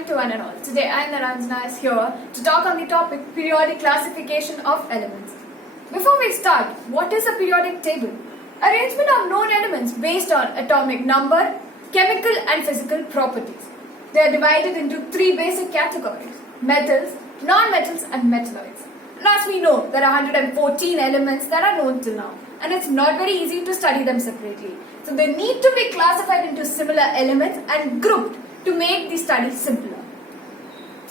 morning to one and all. Today I, Naranjana, is here to talk on the topic periodic classification of elements. Before we start, what is a periodic table? Arrangement of known elements based on atomic number, chemical and physical properties. They are divided into three basic categories: metals, non-metals and metalloids. And as we know, there are 114 elements that are known till now, and it's not very easy to study them separately. So they need to be classified into similar elements and grouped to make the study simpler.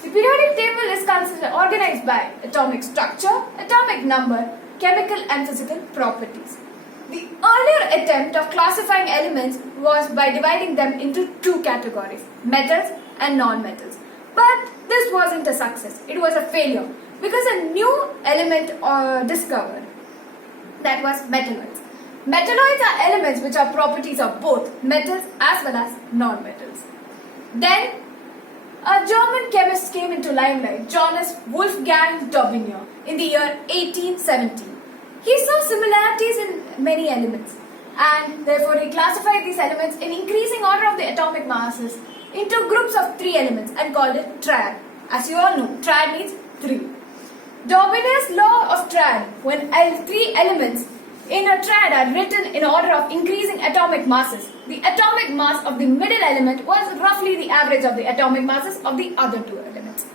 The periodic table is organized by atomic structure, atomic number, chemical and physical properties. The earlier attempt of classifying elements was by dividing them into two categories, metals and non-metals. But this wasn't a success, it was a failure because a new element discovered, that was metalloids. Metalloids are elements which are properties of both metals as well as non-metals. Then a German chemist came into limelight, Johannes Wolfgang Dobener, in the year 1870. He saw similarities in many elements, and therefore he classified these elements in increasing order of the atomic masses into groups of three elements and called it triad. As you all know, triad means three. Dobener's law of triad, when three elements in a triad are written in order of increasing atomic masses, the atomic mass of the middle element was roughly the average of the atomic masses of the other two elements.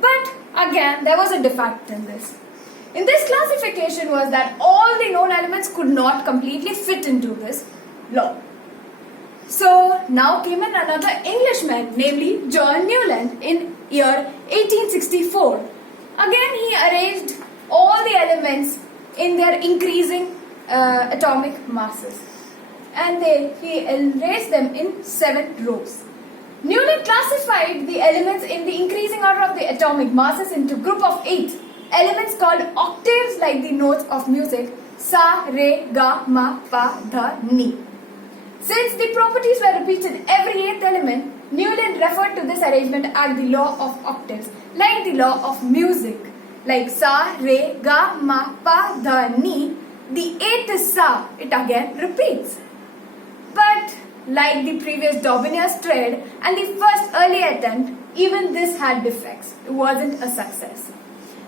But again, there was a defect in this. In this classification was that all the known elements could not completely fit into this law. So now came in another Englishman, namely John Newland, in year 1864. Again, he arranged all the elements in their increasing atomic masses, and he arranged them in 7 rows. Newland classified the elements in the increasing order of the atomic masses into group of 8 elements called octaves, like the notes of music: sa, re, ga, ma, pa, dha, ni. Since the properties were repeated every 8th element, Newland referred to this arrangement as the law of octaves, like the law of music, like sa, re, ga, ma, pa, dha, ni. The 8th is sa, it again repeats. But like the previous Dobener's triad and the first early attempt, even this had defects. It wasn't a success.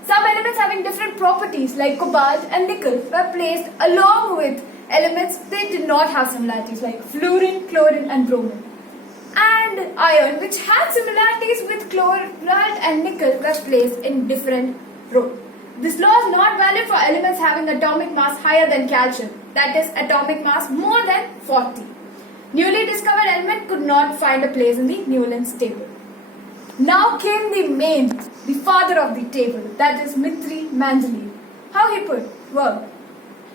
Some elements having different properties like cobalt and nickel were placed along with elements they did not have similarities like fluorine, chlorine and bromine. And iron, which had similarities with cobalt and nickel, was placed in different rows. This law is not valid for elements having atomic mass higher than calcium, that is atomic mass more than 40. Newly discovered element could not find a place in the Newland's table. Now came the father of the table, that is Dmitri Mendeleev. How he put? Well,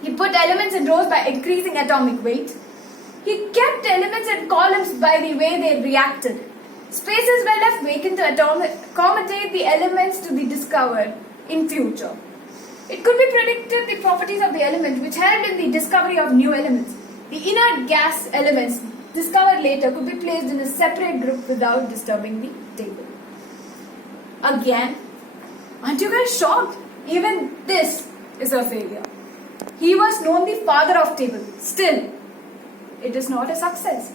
he put elements in rows by increasing atomic weight. He kept elements in columns by the way they reacted. Spaces were left vacant to accommodate the elements to be discovered in future. It could be predicted the properties of the element which helped in the discovery of new elements. The inert gas elements discovered later could be placed in a separate group without disturbing the table. Again, aren't you guys shocked? Even this is a failure. He was known the father of table. Still, it is not a success.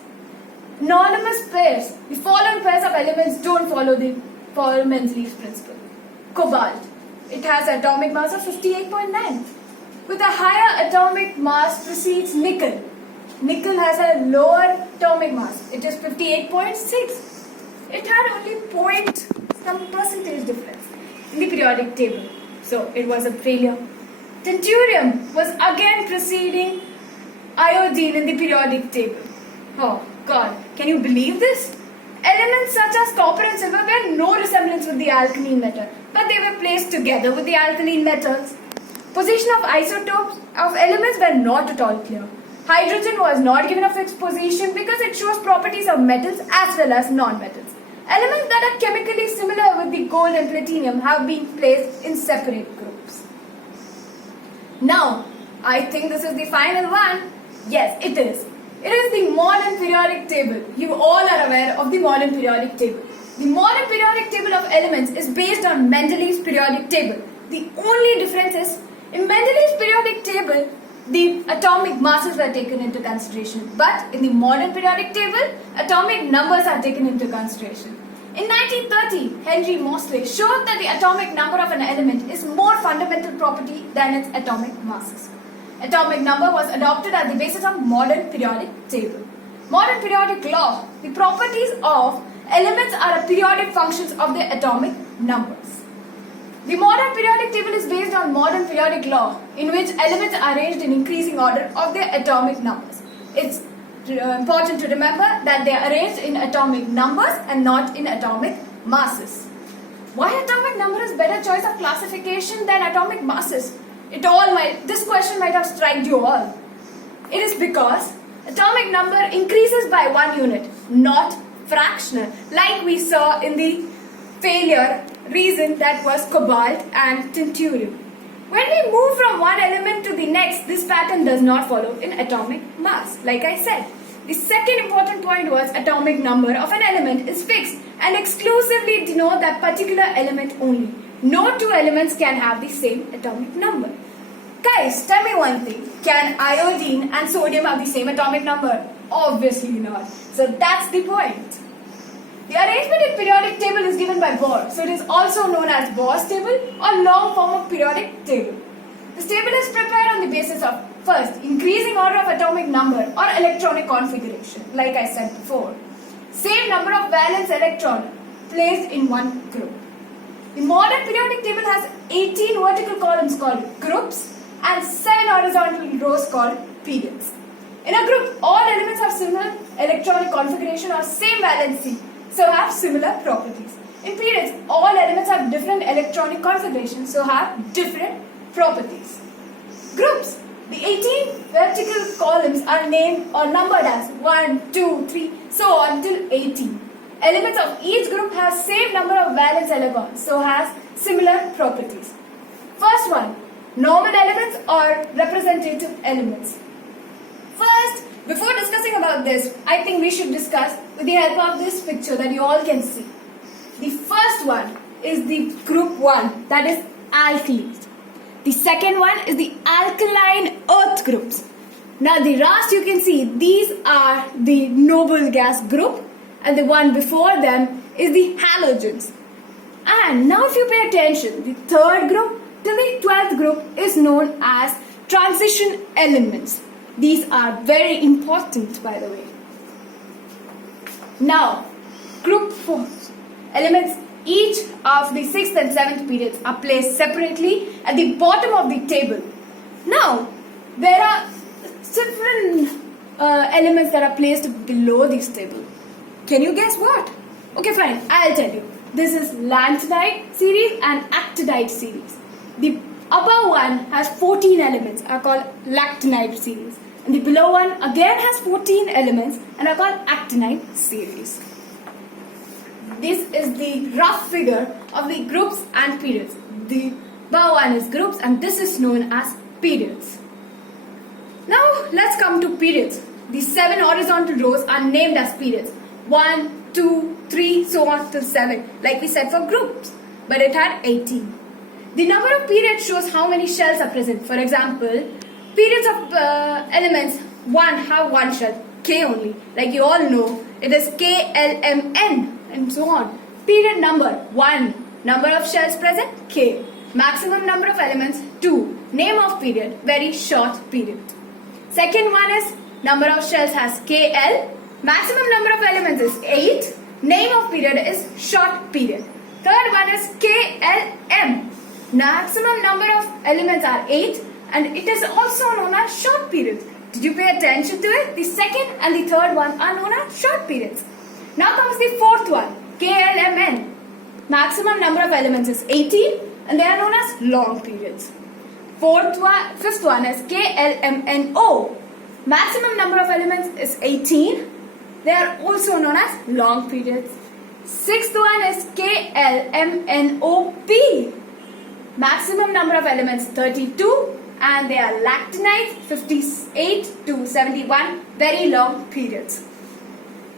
Anonymous pairs, the following pairs of elements don't follow the Paul Mendeleev's principle. Cobalt. It has an atomic mass of 58.9. With a higher atomic mass precedes nickel. Nickel has a lower atomic mass. It is 58.6. It had only some percentage difference in the periodic table. So it was a failure. Tellurium was again preceding iodine in the periodic table. Oh God, can you believe this? Elements such as copper and silver bear no resemblance with the alkaline metal, but they were placed together with the alkaline metals. Position of isotopes of elements were not at all clear. Hydrogen was not given a fixed position because it shows properties of metals as well as non-metals. Elements that are chemically similar with the gold and platinum have been placed in separate groups. Now, I think this is the final one. Yes, it is. It is the modern periodic table. You all are aware of the modern periodic table. The modern periodic table of elements is based on Mendeleev's periodic table. The only difference is, in Mendeleev's periodic table, the atomic masses were taken into consideration. But in the modern periodic table, atomic numbers are taken into consideration. In 1930, Henry Moseley showed that the atomic number of an element is more fundamental property than its atomic masses. Atomic number was adopted as the basis of modern periodic table. Modern periodic law, the properties of elements are periodic functions of their atomic numbers. The modern periodic table is based on modern periodic law, in which elements are arranged in increasing order of their atomic numbers. It's important to remember that they are arranged in atomic numbers and not in atomic masses. Why atomic number is better choice of classification than atomic masses? This question might have struck you all. It is because atomic number increases by 1 unit, not fractional, like we saw in the failure reason that was cobalt and tellurium. When we move from one element to the next, this pattern does not follow in atomic mass, like I said. The second important point was atomic number of an element is fixed and exclusively denote that particular element only. No two elements can have the same atomic number. Guys, tell me one thing. Can iodine and sodium have the same atomic number? Obviously not. So that's the point. The arrangement in periodic table is given by Bohr, so it is also known as Bohr's table or long form of periodic table. This table is prepared on the basis of first, increasing order of atomic number or electronic configuration, like I said before. Same number of valence electron placed in one group. The modern periodic table has 18 vertical columns called groups and 7 horizontal rows called periods. In a group, all elements have similar electronic configuration or same valency, so have similar properties. In periods, all elements have different electronic configurations, so have different properties. Groups. The 18 vertical columns are named or numbered as 1, 2, 3, so on till 18. Elements of each group have same number of valence electrons, so has similar properties. First one, normal elements or representative elements. First, before discussing about this, I think we should discuss with the help of this picture that you all can see. The first one is the group 1, that is alkalis. The second one is the alkaline earth groups. Now the rest you can see, these are the noble gas group, and the one before them is the halogens. And now if you pay attention, the third group till the 12th group is known as transition elements. These are very important, by the way. Now, group 4 elements, each of the 6th and 7th periods are placed separately at the bottom of the table. Now, there are different elements that are placed below this table. Can you guess what? Okay, fine, I'll tell you. This is lanthanide series and actinide series. The upper one has 14 elements, are called lanthanide series. And the below one again has 14 elements and are called actinide series. This is the rough figure of the groups and periods. The above one is groups and this is known as periods. Now let's come to periods. The 7 horizontal rows are named as periods. 1, 2, 3, so on till 7, like we said for groups. But it had 18. The number of periods shows how many shells are present. For example, periods of elements 1 have 1 shell, K only. Like you all know, it is K, L, M, N and so on. Period number 1, number of shells present, K. Maximum number of elements 2, name of period, very short period. Second one is number of shells has KL. Maximum number of elements is 8. Name of period is short period. Third one is KLM. Maximum number of elements are 8 and it is also known as short period. Did you pay attention to it? The second and the third one are known as short periods. Now comes the fourth one, KLMN. Maximum number of elements is 18 and they are known as long periods. Fifth one is KLMNO. Maximum number of elements is 18. They are also known as long periods. Sixth one is KLMNOP. Maximum number of elements 32 and they are lactanides 58 to 71, very long periods.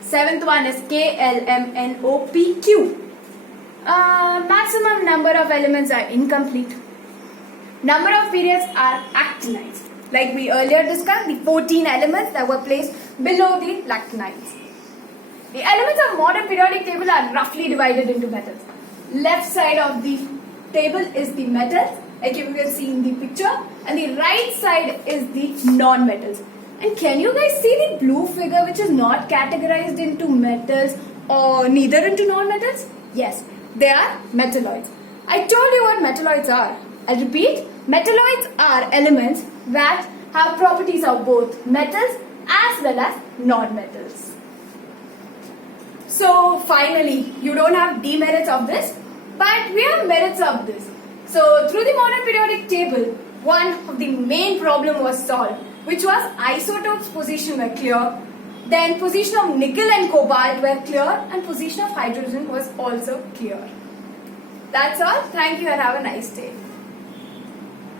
Seventh one is KLMNOPQ. Maximum number of elements are incomplete. Number of periods are actinides. Like we earlier discussed, the 14 elements that were placed below the lactanides. The elements of modern periodic table are roughly divided into metals. Left side of the table is the metals, like you can see in the picture, and the right side is the non-metals. And can you guys see the blue figure which is not categorized into metals or neither into non-metals? Yes, they are metalloids. I told you what metalloids are. I repeat, metalloids are elements that have properties of both metals as well as non-metals. So finally, you don't have demerits of this, but we have merits of this. So through the modern periodic table, one of the main problem was solved, which was isotopes position were clear, then position of nickel and cobalt were clear, and position of hydrogen was also clear. That's all. Thank you and have a nice day.